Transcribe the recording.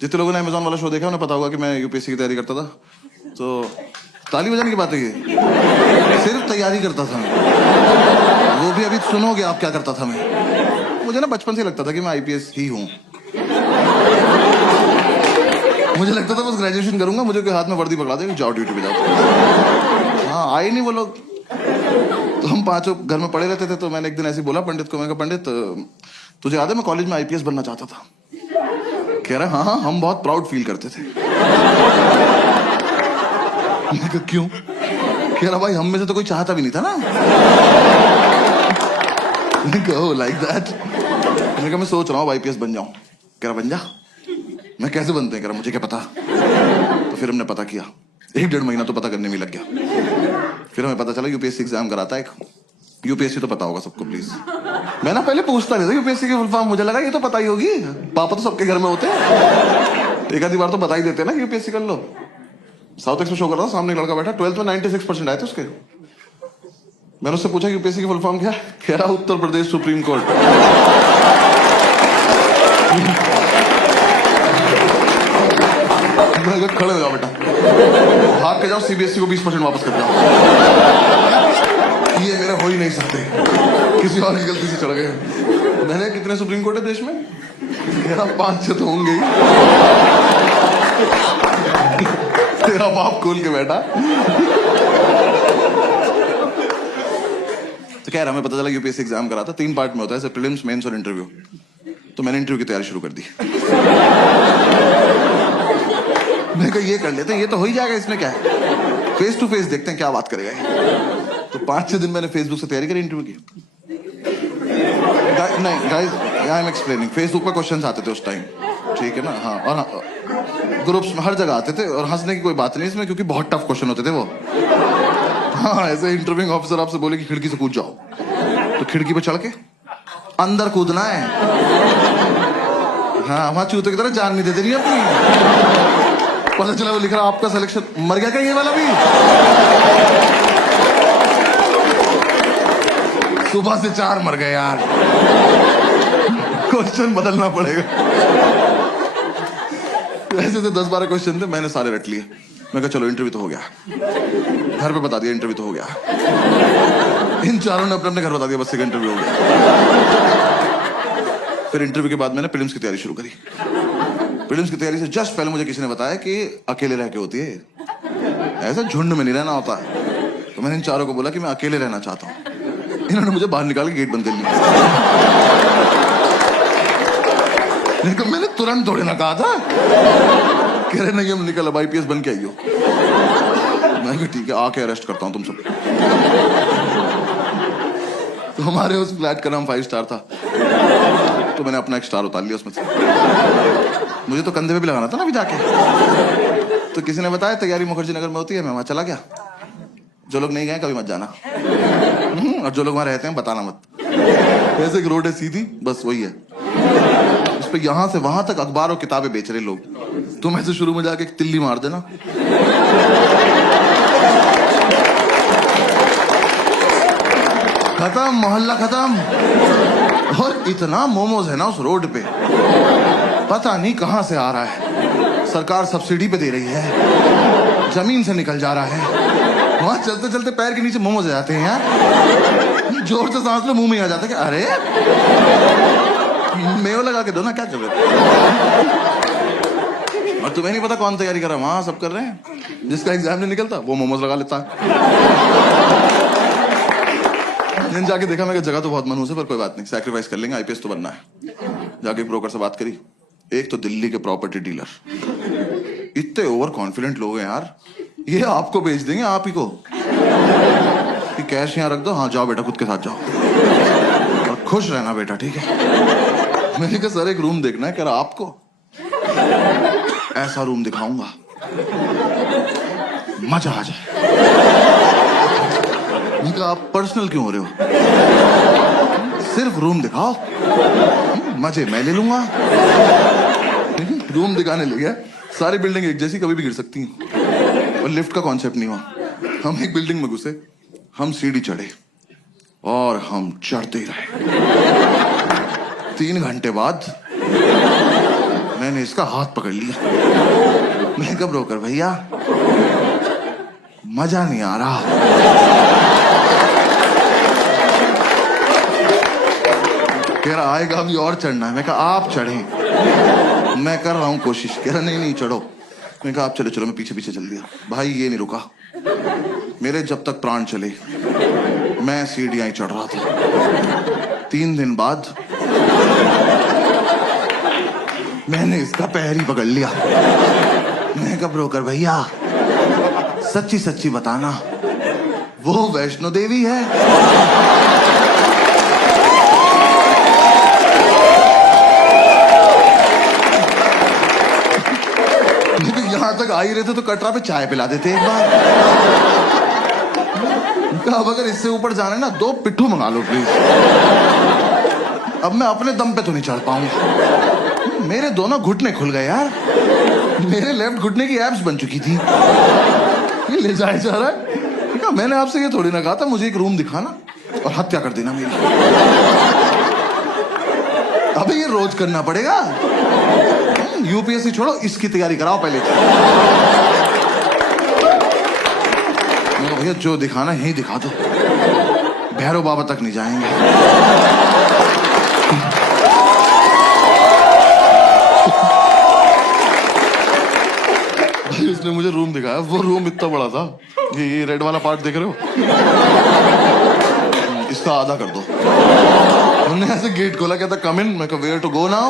जितने लोगों ने अमेजोन वाला शो देखा उन्हें पता होगा कि मैं यूपीएससी की तैयारी करता था। तो ताली बजाने की बात है ये, सिर्फ तैयारी करता था मैं। वो भी अभी सुनोगे आप क्या करता था मैं। मुझे ना बचपन से लगता था कि मैं आईपीएस ही हूँ। मुझे लगता था बस ग्रेजुएशन करूंगा, मुझे कोई हाथ में वर्दी पकड़ा देगा, जाओ ड्यूटी पे जाओ। हाँ आए नहीं वो लोग। तो हम पांचों घर में पड़े रहते थे। तो मैंने एक दिन ऐसे बोला पंडित को, मैंने कहा पंडित तुझे याद है मैं कॉलेज में आईपीएस बनना चाहता था। कह रहा हाँ हाँ हम बहुत प्राउड फील करते थे। मैंने कहा क्यों? कह रहा भाई हम में से तो कोई चाहता भी नहीं था ना। मैंने कहा लाइक दैट। मैंने कहा मैं सोच रहा हूँ आईपीएस बन जाऊं। कह रहा बन जा। मैं कैसे बनते हैं? कह रहा मुझे क्या पता। तो फिर हमने पता किया, 1-1.5 महीना तो पता करने में लग गया। फिर हमें पता चला यूपीएससी एग्जाम कराता है एक। यूपीएससी तो पता होगा सबको प्लीज। मैं ना पहले पूछता नहीं था यूपीएससी की फुल फॉर्म, मुझे लगा ये तो पता ही होगी, पापा तो सबके घर में होते हैं, एक आधी बार तो बता ही देते ना कि यूपीएससी कर लो। साउथ एक्स में शो कर रहा था, सामने एक लड़का बैठा, 12th में 96% आए थे उसके। मैंने उससे पूछा यूपीएससी की फुल फॉर्म क्या? कह रहा उत्तर प्रदेश सुप्रीम कोर्ट। खड़े हो जाओ बेटा, भाग के जाओ सीबीएसई को 20% वापस कर जाओ। ये मेरे हो ही नहीं सकते, किसी और की गलती से चढ़ गए। मैंने कितने सुप्रीम कोर्ट है देश में? मेरा 5-6 तो होंगे ही। तेरा बाप खोल के बैठा। तो कह रहा हमें पता चला यूपीएससी एग्जाम करा था, 3 पार्ट में होता है, प्रीलिम्स, मेंस और इंटरव्यू। तो मैंने इंटरव्यू की तैयारी शुरू कर दी। मैं कहा ये कर लेते हैं, ये तो हो ही जाएगा, इसमें क्या है, फेस टू फेस देखते हैं क्या बात करेगा ये। तो 5-6 दिन मैंने फेसबुक से तैयारी करी इंटरव्यू की। नहीं guys I am explaining, Facebook पर क्वेश्चंस आते थे उस टाइम, ठीक है ना। हाँ और हाँ, ग्रुप्स में हर जगह आते थे, और हंसने की कोई बात नहीं इसमें, क्योंकि बहुत टफ क्वेश्चन होते थे वो। हाँ ऐसे इंटरव्यूइंग ऑफिसर आपसे बोले कि खिड़की से कूद जाओ, तो खिड़की पे चढ़ के अंदर कूदना है। हाँ वहां चूते की तरह जान नहीं देते नहीं अपनी। पता चला वो लिख रहा आपका सिलेक्शन, मर गया क्या ये वाला भी? सुबह से 4 मर गए यार। क्वेश्चन बदलना पड़ेगा। ऐसे तो 10-12 क्वेश्चन थे, मैंने सारे रट लिए। मैं कहा चलो इंटरव्यू तो हो गया, घर पे बता दिया इंटरव्यू तो हो गया। इन चारों ने अपने अपने घर बता दिया बस एक इंटरव्यू हो गया। फिर इंटरव्यू के बाद मैंने प्रीलिम्स की तैयारी शुरू करी। प्रीलिम्स की तैयारी से जस्ट पहले मुझे किसी ने बताया कि अकेले रह के होती है, ऐसा झुंड में नहीं रहना होता। तो मैंने इन चारों को बोला कि मैं अकेले रहना चाहता हूँ। इन्होंने मुझे बाहर निकाल के गेट बंद कर लिया। मैंने तुरंत थोड़े ना कहा था। कह रहे नहीं हम निकल, अब आईपीएस बन के आइयो। मैं कहा ठीक है आके अरेस्ट करता हूँ तुम सब। तो हमारे उस फ्लैट का नाम 5 स्टार था, तो मैंने अपना एक स्टार उतार लिया उसमें से। मुझे तो कंधे पे भी लगाना था ना अभी जाके। तो किसी ने बताया तैयारी मुखर्जी नगर में होती है, मैं वहां चला गया। जो लोग नहीं गए कभी मत जाना, और जो लोग वहां रहते हैं बताना मत। ऐसे एक रोड है सीधी, बस वही है। उस पे यहां से वहां तक अखबार और किताबें बेच रहे लोग। तुम ऐसे शुरू में जाके एक तिल्ली मार देना, खत्म, मोहल्ला खत्म। और इतना मोमोज है ना उस रोड पे, पता नहीं कहां से आ रहा है। सरकार सब्सिडी पे दे रही है, जमीन से निकल जा रहा है। वहां चलते चलते पैर के नीचे मोमोज आ जाते हैं यार। जोर से सांस लो मुंह में आ जाता है कि अरे मेव लगा के दो ना, क्या कर रहे हो? और तुम्हें नहीं पता कौन तैयारी कर रहा है, वहां सब कर रहे हैं। जिसका एग्जाम नहीं निकलता वो मोमोज लगा लेता है। मैंने जाके देखा, मैं जगह तो बहुत मनहूस है पर कोई बात नहीं, सैक्रिफाइस कर लेंगे, आईपीएस तो बनना है। जाके ब्रोकर से बात करी, एक तो दिल्ली के प्रॉपर्टी डीलर, इतने ओवर कॉन्फिडेंट लोग हैं यार, ये आपको बेच देंगे आप ही को कि कैश यहाँ रख दो, हाँ जाओ बेटा खुद के साथ जाओ और खुश रहना बेटा, ठीक है। मैंने कहा सर एक रूम देखना है। कह रहा आपको ऐसा रूम दिखाऊंगा मजा आ जाए। आप पर्सनल क्यों हो रहे हो? सिर्फ रूम दिखाओ, मजे मैं ले लूंगा। रूम दिखाने ले गया, सारी बिल्डिंग एक जैसी, कभी भी गिर सकती हैं, और लिफ्ट का कॉन्सेप्ट नहीं हुआ। हम एक बिल्डिंग में घुसे, हम सीढ़ी चढ़े और हम चढ़ते ही रहे। 3 घंटे बाद मैं मैंने इसका हाथ पकड़ लिया। मैं कहा ब्रोकर भैया मजा नहीं आ रहा। कह रहा आएगा अभी और चढ़ना है। मैं कहा आप चढ़े, मैं कर रहा हूं कोशिश। कह रहा नहीं नहीं चढ़ो। मैं कहा आप चलो चलो, मैं पीछे पीछे चल दिया। भाई ये नहीं रुका मेरे जब तक प्राण चले। मैं सीढ़ियां ही चढ़ रहा था। 3 दिन बाद मैंने इसका पैर ही पकड़ लिया। मैं कहा ब्रोकर भैया सच्ची सच्ची बताना वो वैष्णो देवी है? यहां तक आ ही रहे थे तो कटरा पे चाय पिला देते एक बार। अब अगर इससे ऊपर जाना है ना 2 पिट्ठू मंगा लो प्लीज। अब मैं अपने दम पे तो नहीं चढ़ पाऊंगा। मेरे दोनों घुटने खुल गए यार। मेरे लेफ्ट घुटने की एब्स बन चुकी थी। ये ले जाए जा रहा है। मैंने आपसे ये थोड़ी ना कहा था मुझे एक रूम दिखाना और हत्या कर देना मेरी। अबे ये रोज करना पड़ेगा। यूपीएससी छोड़ो, इसकी तैयारी कराओ पहले। भैया जो दिखाना यही दिखा दो, भैरव बाबा तक नहीं जाएंगे। भाई उसने मुझे रूम दिखाया, वो रूम इतना बड़ा था। ये रेड वाला पार्ट देख रहे हो, इसका आधा कर दो। उन्होंने ऐसे गेट खोला, कहता कम इन। मैं कहा वेयर टू गो नाउ।